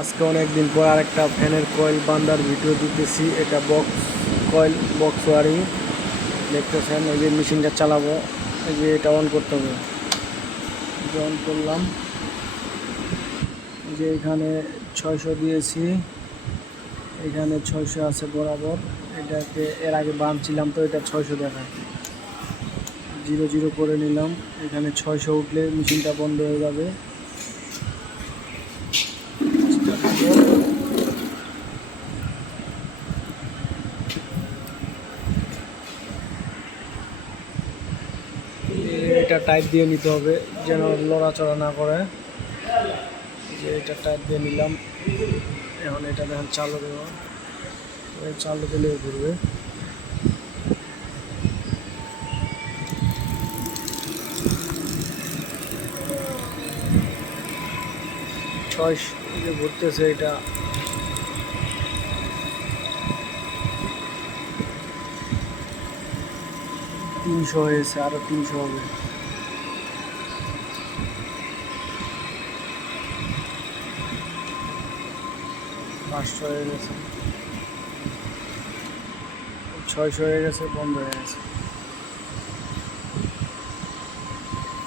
আজকে অনেক দিন পর আরেকটা ফ্যানের কয়েল বান্দার ভিডিও দিতেছি। এটা বক্স ওয়ারিং দেখতেছেন। এই যে মেশিনটা চালাবো, এই যে এটা অন করতে হবে। অন করলাম, যে এখানে 600 দিয়েছি, এখানে 600 আছে বরাবর। এটাকে এর আগে বাঁধছিলাম তো এটা 600 দেখায়। 00 করে নিলাম। এখানে 600 উঠলে মেশিনটা বন্ধ হয়ে যাবে। এটা টাইট দিয়ে নিতে হবে যেন লড়াচড়া না করে। যে এটা টাইট দিয়ে নিলাম। এখন এটা দেখেন চালু দেবো, চালু দিলে ঘুরবে। যে ঘুরতেছে এটা। তিনশো হয়েছে, আরো 300 হবে। 500 হয়ে গেছে, 600 হয়ে গেছে, বন্ধ হয়ে গেছে।